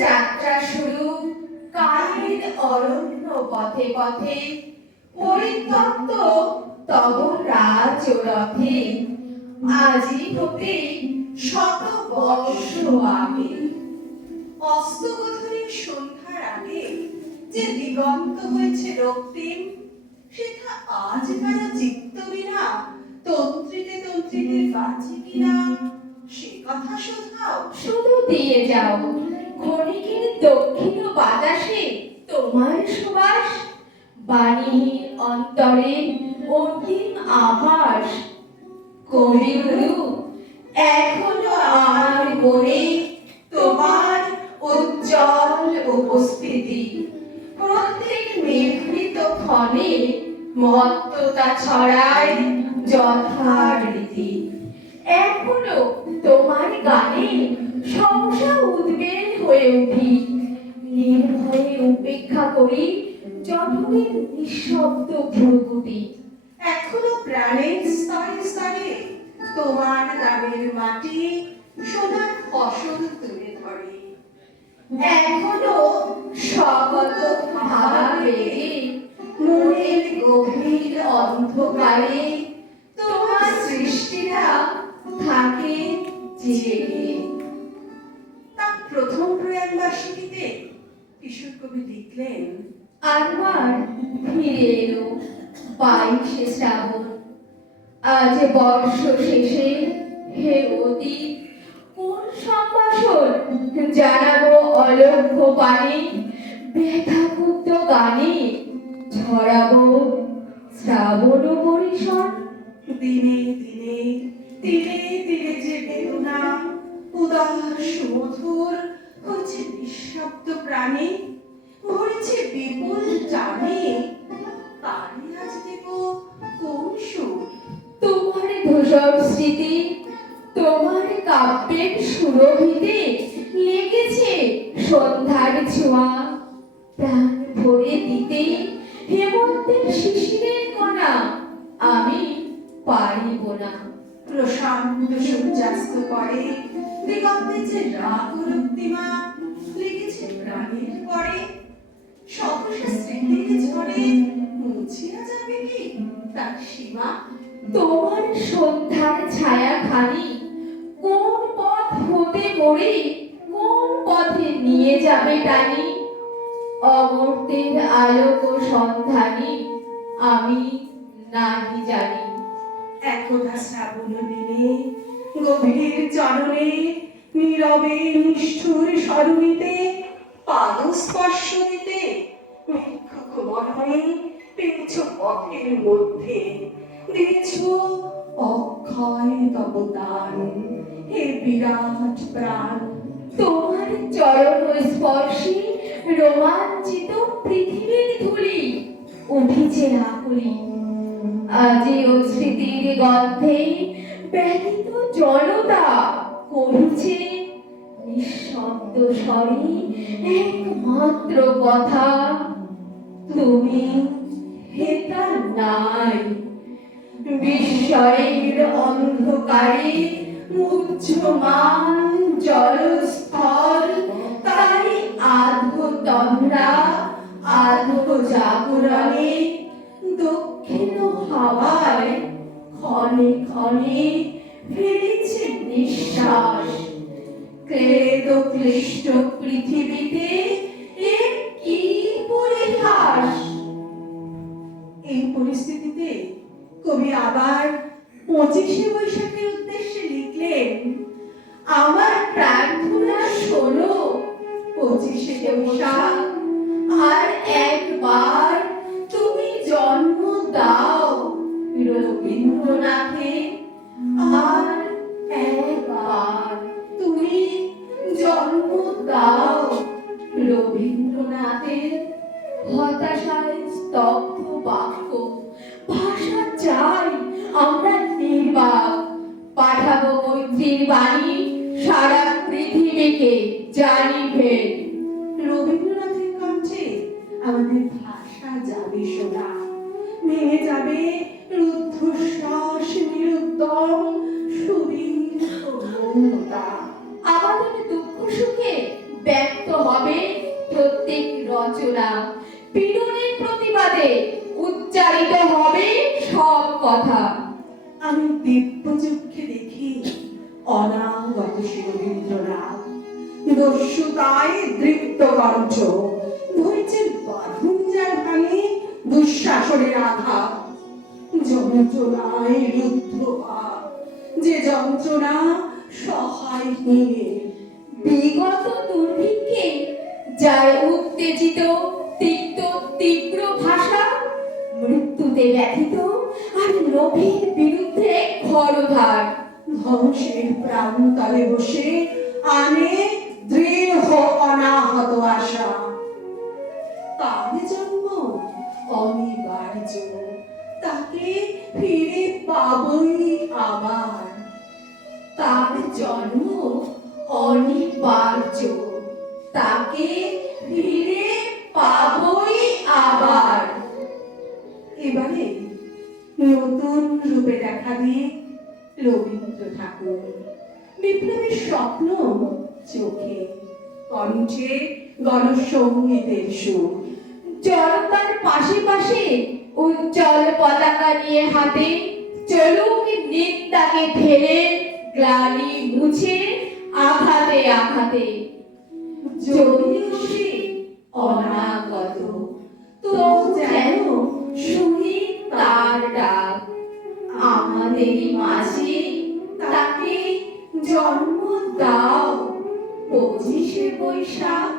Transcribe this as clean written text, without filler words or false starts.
যাত্রা শুরু কালের অরণ্য পথে পথে, পরিত্যক্ত তব রাজ রথে, আজি হতে শত বর্ষ আগে। অস্তগোধূলির সন্ধ্যার আগে যে দিগন্ত হয়েছে রক্তিম, সেটা আজ কারো চিত্ত বিনা তন্ত্রিতে তন্ত্রিতে বাজে কিনা সে কথা শোধাও। শুধু দিয়ে যাও ক্ষণিকের দক্ষিণ বাতাসে তোমার সুবাস, বাণীহীন অন্তরে অন্তিম আভাস। কবিগুরু এখনো আমার মনে তোমার উজ্জ্বল উপস্থিতি, প্রত্যেক নিভৃত ক্ষণে মত্ততা ছড়ায় যথারীতি। এখনো তোমার গানে সহসা উদ্বেগ হয়ে উঠি, নির্ভয়ে উপেক্ষা করি জনমের নিঃশব্দ ভ্রুকুটি। এখনো প্রাণের স্তরে স্তরে তোমার নামের মাটি সোনার ফসল তুলে ধরে। এখনো স্বগত ভাবাবেগে মনের গভীর অন্ধকারে তোমার সৃষ্টিরা থাকে জেগে। তার প্রথম প্রয়াণবার্ষিকীতে কিশোর কবি লিখলেন, আরবার ফিরে এলো 22শে শ্রাবণ, আজ বর্ষ শেষে হে অতীত কোন সম্ভাষণ জানাবো অলক্ষ্য পানে, ব্যথাকুপ্ত গানে ছড়াবো শ্রাবণ পরিসর। দিনে দিনে তীরে তীরে যে বেদনা উদাস মধুর হচ্ছে নিঃশব্দ প্রাণে, ভরেছে বিপুল টানে, তারই আজ দেব কোন সুর। তোমার ধূসর স্মৃতি তোমার কাব্যের সুরভিতে লেগেছে সন্ধ্যার ছোঁয়া, প্রাণ ভরে দিতে হেমন্তের শিশিরের কণা আমি পারিব না। প্রশান্ত সূর্যাস্ত পরে দিগন্তে যে রাগ রক্তিমা লেগেছে প্রাণের পরে, সহসা স্মৃতির ঝড়ে মুছিয়া যাবে কি তার সীমা। তোমার সন্ধ্যার ছায়া খানি কোন পথ হতে গড়ে কোন পথে নিয়ে যাবে টানি, অমর্তের আলোক সন্ধানী আমি নাহি জানি। একদা শ্রাবণ দিনে গভীর চরণে নীরবে নিষ্ঠুর স্মরণীতে পাদস্পর্শ দিতে ভিক্ষুক মর্মে পেয়েছ পথের মধ্যে, দিয়েছ অক্ষয় তব দান হে বিরাট প্রাণ। তোমার চরণ স্পর্শে রোমাঞ্চিত পৃথিবীর ধুলি উঠিছে আকুলি, আজিও স্মৃতির গন্ধে ব্যথিত জনতা কহিছে নিঃশব্দ স্বরে একমাত্র কথা, তুমি হেতা নাই। বিস্ময়ের অন্ধকারে মুহ্যমান জলস্থল, তাই আধো তন্দ্রা আধো জাগরণে দক্ষিণ হাওয়ায় ক্ষণে ক্ষণে ফেলেছে নিঃশ্বাস। ক্লেদ ক্লিষ্ট পৃথিবীতে এ কি পরিহাস। এই পরিস্থিতিতে কবি আবার 25শে বৈশাখের উদ্দেশ্যে লিখলেন, আমার প্রার্থনা শোনো 25শে বৈশাখ, আর একবার তুমি জন্ম দাও রবীন্দ্রনাথে, আর একবার তুমি জন্ম দাও রবীন্দ্রনাথের। হতাশায় স্তব্ধ বাক্য ভাষা চাই আমরা নির্বাক, পাঠাবো মৈত্রীর বাণী সারা পৃথিবীকে জানিবে। রবীন্দ্রনাথের কণ্ঠে আমাদের ভাষা যাবে শোনা, ভেঙে যাবে রুদ্ধশ্বাস নিরুদ্যম সুদীর্ঘ মৌনতা। আমাদের দুঃখ সুখে ব্যক্ত হবে প্রত্যেক রচনা, পীড়নের প্রতিবাদে উচ্চারিত হবে সব কথা। আমি দিব্যচক্ষে দেখি অনাগত সে রবীন্দ্রনাথ দস্যুতায় দৃপ্ত কণ্ঠ ধৈর্যের বাঁধন যার ভাঙে দুঃশাসনের আঘাত, যন্ত্রণায় রুদ্ধ ভাব, যে যন্ত্রণা সহায়হীনের। বিগত দুর্ভিক্ষে যার উত্তেজিত তিক্ত তীব্র ভাষা, মৃত্যুতে ব্যথিত আর লোভের বিরুদ্ধে খরধার, ধ্বংসের প্রান্তরে বসে আনে দৃঢ় অনাহত আশা। তার জন্ম অনিবার্য, তাকে ফিরে পাবই আবার। তার জন্ম অনিবার্য, তাকে ফিরে পাবই আবার। এবারে নতুন রূপে দেখা দিয়ে রবীন্দ্র ঠাকুর, বিপ্লবীর স্বপ্ন চোখে, কণ্ঠে গণসঙ্গীতের সুর। জনতার পাশে পাশে উজ্জ্বল পতাকা নিয়ে হাতে, চলুক নিন্দাকে ফেলে গ্লানি মুছে আঘাতে আঘাতে। যদিও সে অনাগত, তবু যেন শুনি তার ডাক। আমাদেরই মাঝে তাকে জন্ম দাও 25শে বৈশাখ।